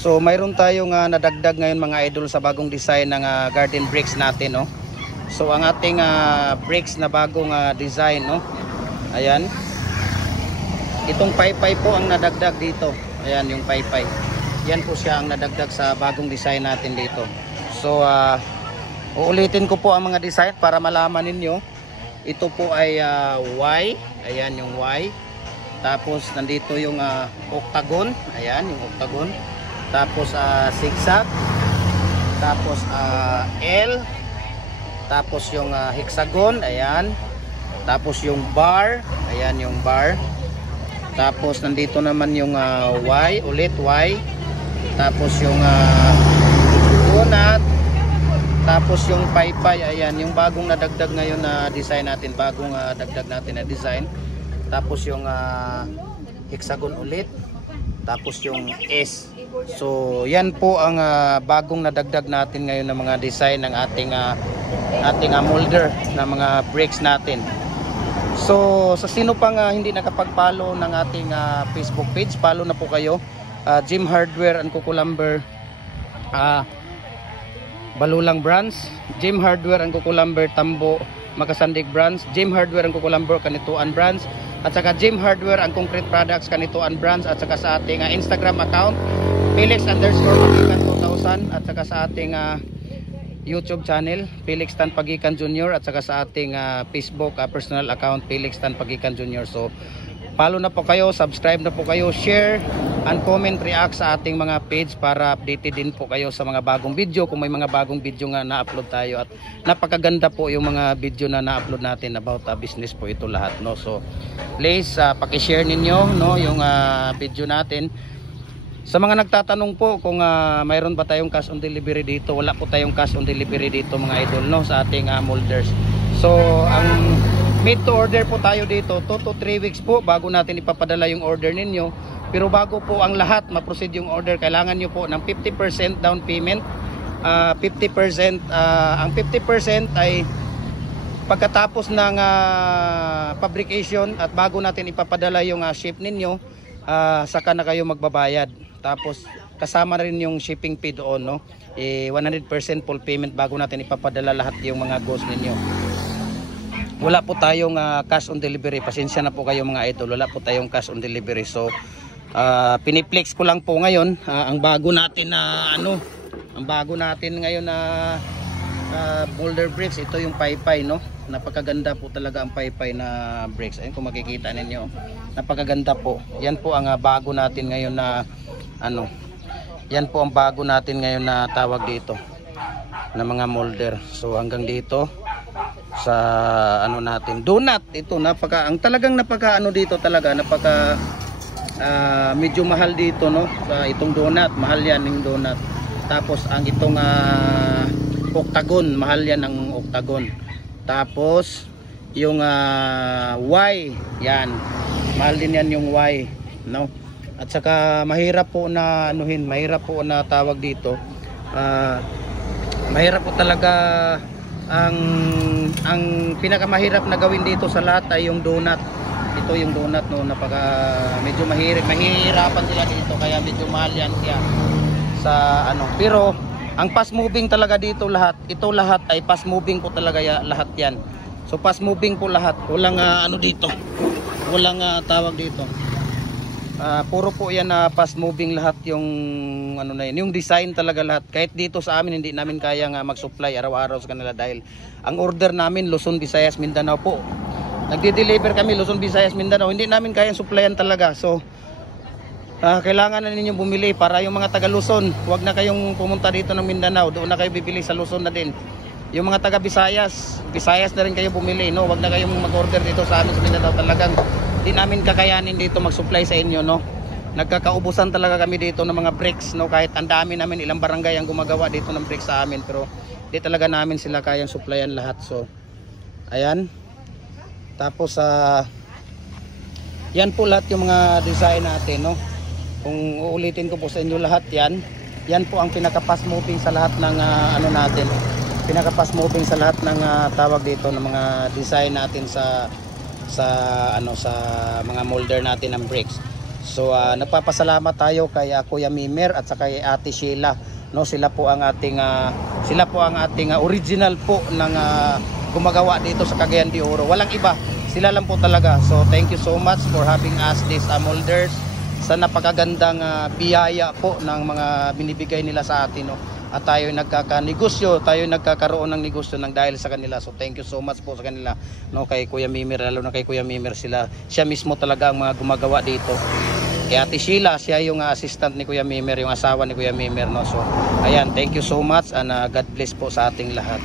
So mayroon tayong nadagdag ngayon mga idol sa bagong design ng garden bricks natin, no. So ang ating bricks na bagong design, no. Ayan. Itong paypay po ang nadagdag dito. Ayan yung paypay. Yan po siya ang nadagdag sa bagong design natin dito. So uulitin ko po ang mga design para malaman ninyo. Ito po ay Y. Ayan yung Y. Tapos nandito yung octagon. Ayan yung octagon. Tapos zigzag. Tapos L. Tapos yung hexagon. Ayan. Tapos yung bar. Ayan yung bar. Tapos nandito naman yung Y. Ulit Y. Tapos yung donut. Tapos yung paypay. Ayan yung bagong nadagdag ngayon na design natin. Bagong dagdag natin na design. Tapos yung hexagon ulit. Tapos yung S. So yan po ang bagong nadagdag natin ngayon ng mga design ng ating molder na mga bricks natin. So sa sino pang hindi nakapag-follow ng ating Facebook page, follow na po kayo. Jim Hardware and Kukulumber Balulang Branch, Jim Hardware and Kukulumber Tambo Makasandig Branch, Jim Hardware and Kukulumber Kanituan Branch, at saka Jim Hardware and Concrete Products Kanituan Branch, at saka sa ating Instagram account Felix_Pagikan 2000, at saka sa ating YouTube channel Felix Tan Pagikan Jr., at saka sa ating Facebook personal account Felix Tan Pagikan Jr. So follow na po kayo, subscribe na po kayo, share and comment, react sa ating mga page para updated din po kayo sa mga bagong video. Kung may mga bagong video nga na-upload tayo, at napakaganda po yung mga video na na-upload natin about business po ito lahat, no. So please paki-share ninyo, no, yung video natin. Sa mga nagtatanong po kung mayroon ba tayong cash on delivery dito, wala po tayong cash on delivery dito mga idol, no, sa ating molders. So ang made to order po tayo dito 2 to 3 weeks po bago natin ipapadala yung order ninyo. Pero bago po ang lahat ma-proceed yung order, kailangan nyo po ng 50% down payment. 50% ang 50% ay pagkatapos ng fabrication at bago natin ipapadala yung ship ninyo, saka na kayo magbabayad. Tapos kasama rin yung shipping fee doon, no. 100% full payment bago natin ipapadala lahat yung mga goods ninyo. Wala po tayong cash on delivery. Pasensya na po kayo mga idol, wala po tayong cash on delivery. So piniplex ko lang po ngayon ang bago natin na ang bago natin ngayon na boulder bricks. Ito yung paypay, no. Napakaganda po talaga ang paypay na bricks. Ayun kung makikita ninyo, napakaganda po. Yan po ang bago natin ngayon na yan po ang bago natin ngayon na tawag dito na mga molder. So hanggang dito sa natin donut. Ito ang talagang napaka dito talaga, napaka medyo mahal dito, no. Itong donut, mahal yan yung donut. Tapos ang itong octagon, mahal yan ang octagon. Tapos yung Y, yan, mahal din yan yung Y, no. At saka mahirap po na mahirap po na tawag dito. Mahirap po talaga. Ang pinakamahirap na gawin dito sa lahat ay yung donut. Ito yung donut, no, medyo mahirapan sila dito, kaya medyo mahal yan siya sa pero ang fast moving talaga dito lahat. Ito lahat ay fast moving po talaga lahat yan. So fast moving po lahat. Walang dito. Walang tawag dito. Puro po yan na fast moving lahat yung na yun, yung design talaga lahat. Kahit dito sa amin hindi namin kaya mag-supply araw-araw sa kanila dahil ang order namin Luzon, Visayas, Mindanao po. Nagde-deliver kami Luzon, Visayas, Mindanao. Hindi namin kayang supplyan talaga. So kailangan na ninyong bumili para yung mga taga Luzon, huwag na kayong pumunta dito ng Mindanao, doon na kayo bibili sa Luzon na din. Yung mga taga Visayas na rin kayo bumili, no. Huwag na kayong mag-order dito sa amin sa Mindanao. Talagang di namin kakayanin dito mag-supply sa inyo, no. Nagkakaubusan talaga kami dito ng mga bricks, no. Kahit ang dami namin, ilang barangay ang gumagawa dito ng bricks sa amin, pero di talaga namin sila kayang supplyan lahat. So ayan. Tapos yan po lahat yung mga design natin, no. Kung uulitin ko po sa inyo lahat yan po ang pinaka-fast moving sa lahat ng natin. Pinaka-fast moving sa lahat ng tawag dito ng mga design natin sa mga molder natin ng bricks. So nagpapasalamat tayo kay Kuya Mimer at saka kay Ate Sheila, no, sila po ang ating original po ng gumagawa dito sa Cagayan de Oro. Walang iba, sila lang po talaga. So thank you so much for having us these molders sa napakagandang biyaya po ng mga binibigay nila sa atin, no. At tayo nagkakanegosyo, tayo nagkakaroon ng negosyo ng dahil sa kanila. So thank you so much po sa kanila, no, kay Kuya Mimer, lalo na kay Kuya Mimer, siya mismo talaga ang mga gumagawa dito. Kay Ate Sheila, siya yung assistant ni Kuya Mimer, yung asawa ni Kuya Mimer, no. So ayan, thank you so much and God bless po sa ating lahat.